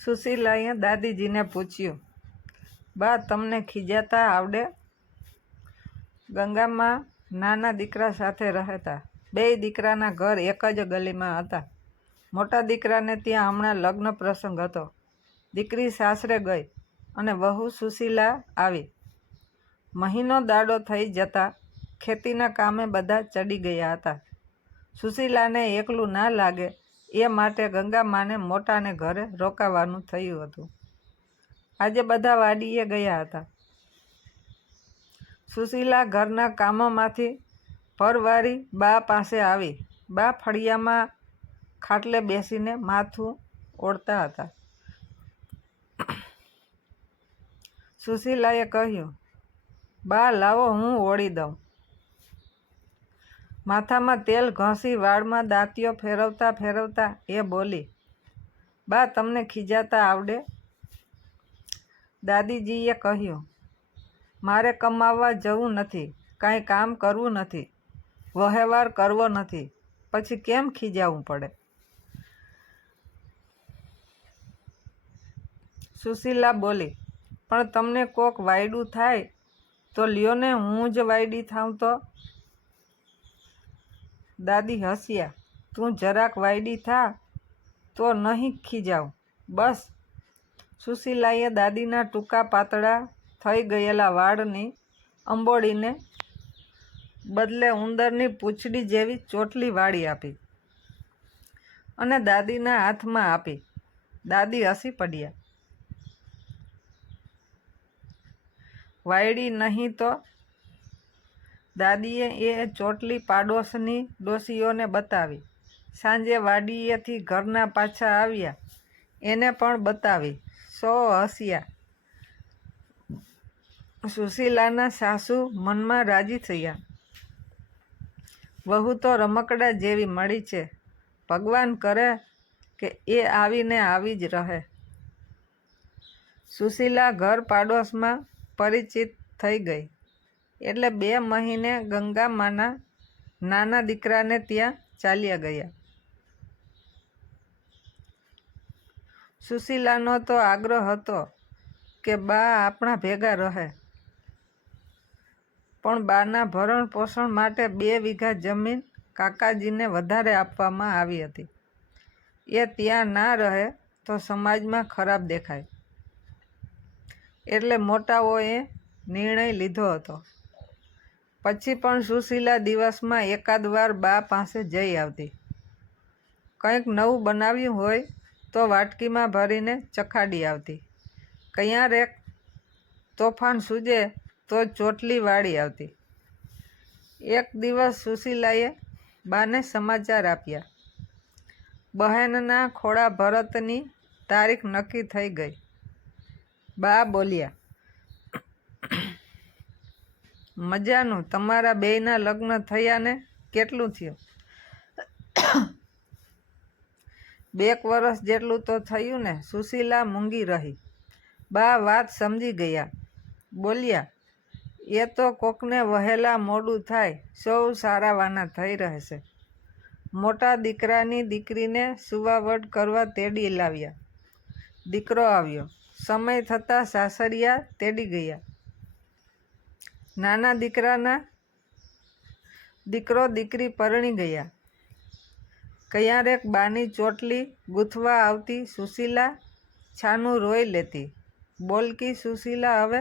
સુશીલાએ દાદીજીને પૂછ્યું, બા તમને ખીજાતા આવડે? ગંગામાં નાના દીકરા સાથે રહેતા. બેય દીકરાના ઘર એક જ ગલીમાં હતા. મોટા દીકરાને ત્યાં હમણાં લગ્ન પ્રસંગ હતો. દીકરી સાસરે ગઈ અને વહુ સુશીલા આવી. મહિનો દાડો થઈ જતા ખેતીના કામે બધા ચડી ગયા હતા. સુશીલાને એકલું ના લાગે એ માટે ગંગામાને મોટાને ઘરે રોકાવાનું થયું હતું. આજે બધા વાડીએ ગયા હતા. સુશીલા ઘરના કામોમાંથી પરવારી બા પાસે આવી. બા ફળિયામાં ખાટલે બેસીને માથું ઓળતા હતા. સુશીલાએ કહ્યું, બા લાવો હું ઓળી દઉં. માથામાં તેલ ઘસી વાળમાં દાંતિયો ફેરવતા ફેરવતા એ બોલી, બા તમને ખીજાતા આવડે? દાદીજીએ કહ્યું, મારે કમાવા જવું નથી, કાંઈ કામ કરવું નથી, વહેવાર કરવો નથી, પછી કેમ ખીજાવું પડે? સુશીલા બોલી, પણ તમને કોક વાયડું થાય તો લ્યો ને હું જ વાયડી થાઉં તો? દાદી હસ્યા, તું જરાક વાયડી થા તો નહીં ખીજાવું, બસ. સુશીલાએ દાદીના ટૂંકા પાતળા થઈ ગયેલા વાળની અંબોડીને બદલે ઉંદરની પૂંછડી જેવી ચોટલી વાળી આપી અને દાદીના હાથમાં આપી. દાદી હસી પડ્યા. વાયડી નહીં તો? દાદીએ એ ચોટલી પાડોશની ડોશીઓને બતાવી. સાંજે વાડીએથી ઘરના પાછા આવ્યા એને પણ બતાવી. સૌ હસ્યા. સુશીલાના સાસુ મનમાં રાજી થયા. વહુ તો રમકડા જેવી મળી છે. ભગવાન કરે કે એ આવીને આવી જ રહે. સુશીલા ઘર પાડોશમાં પરિચિત થઈ ગઈ એટલે 2 મહિને ગંગામાના નાના દીકરાને ત્યાં ચાલ્યા ગયા. સુશીલાનો તો આગ્રહ હતો કે બા આપણા ભેગા રહે, પણ બાના ભરણ પોષણ માટે 2 વીઘા જમીન કાકાજીને વધારે આપવામાં આવી હતી. એ ત્યાં ના રહે તો સમાજમાં ખરાબ દેખાય, એટલે મોટાઓએ નિર્ણય લીધો હતો. પછી પણ સુશીલા દિવસમાં એકાદ વાર બા પાસે જઈ આવતી. કંઈક નવું બનાવ્યું હોય તો વાટકીમાં ભરીને ચખાડી આવતી. ક્યારેક તોફાન સૂજે તો ચોટલી વાળી આવતી. એક દિવસ સુશીલાએ બાને સમાચાર આપ્યા. બહેનના ખોળા ભરતની તારીખ નક્કી થઈ ગઈ. બા બોલ્યા, મજાનું, તમારા બેયના લગ્ન થયા ને કેટલું થયું? 2 વર્ષ જેટલું તો થયું ને. સુશીલા મૂંગી રહી. બા વાત સમજી ગયા. બોલ્યા, એ તો કોકને વહેલા મોડું થાય, સૌ સારાવાના થઈ રહેશે. મોટા દીકરાની દીકરીને સુવાવડ કરવા તેડી લાવ્યા. દીકરો આવ્યો. સમય થતાં સાસરિયા તેડી ગયા. નાના દીકરાના દીકરો દીકરી પરણી ગયા. ક્યારેક બાની ચોટલી ગૂંથવા આવતી સુશીલા છાનું રોઈ લેતી. બોલકી સુશીલા હવે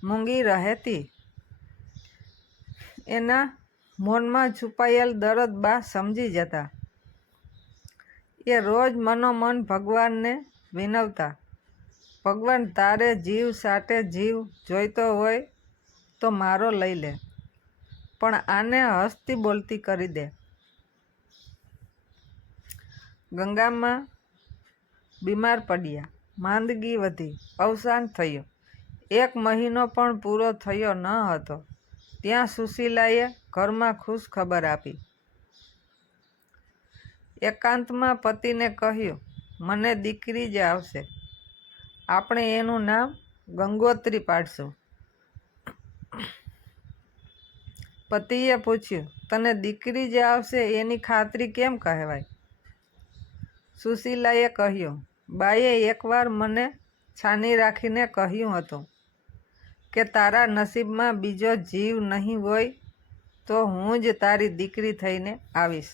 મૂંગી રહેતી. એના મૌનમાં છુપાયેલ દર્દ બા સમજી જતા. એ રોજ મનોમન ભગવાનને વિનવતા, ભગવાન તારે જીવ સાટે જીવ જોઈતો હોય તો મારો લઈ લે, પણ આને હસતી બોલતી કરી દે. ગંગામાં બીમાર પડ્યા. માંદગી વધી. અવસાન થયું. 1 મહિનો પણ પૂરો થયો ન હતો ત્યાં સુશીલાએ ઘરમાં ખુશ ખબર આપી. એકાંતમાં પતિને કહ્યું, મને દીકરી જ આવશે, આપણે એનું નામ ગંગોત્રી પાડશું. પતિએ પૂછ્યું, તને દીકરી જ આવશે એની ખાતરી કેમ કહેવાય? સુશીલાએ કહ્યું, બાઈએ એકવાર મને છાની રાખીને કહ્યું હતું કે તારા નસીબમાં બીજો જીવ નહીં હોય તો હું જ તારી દીકરી થઈને આવીશ.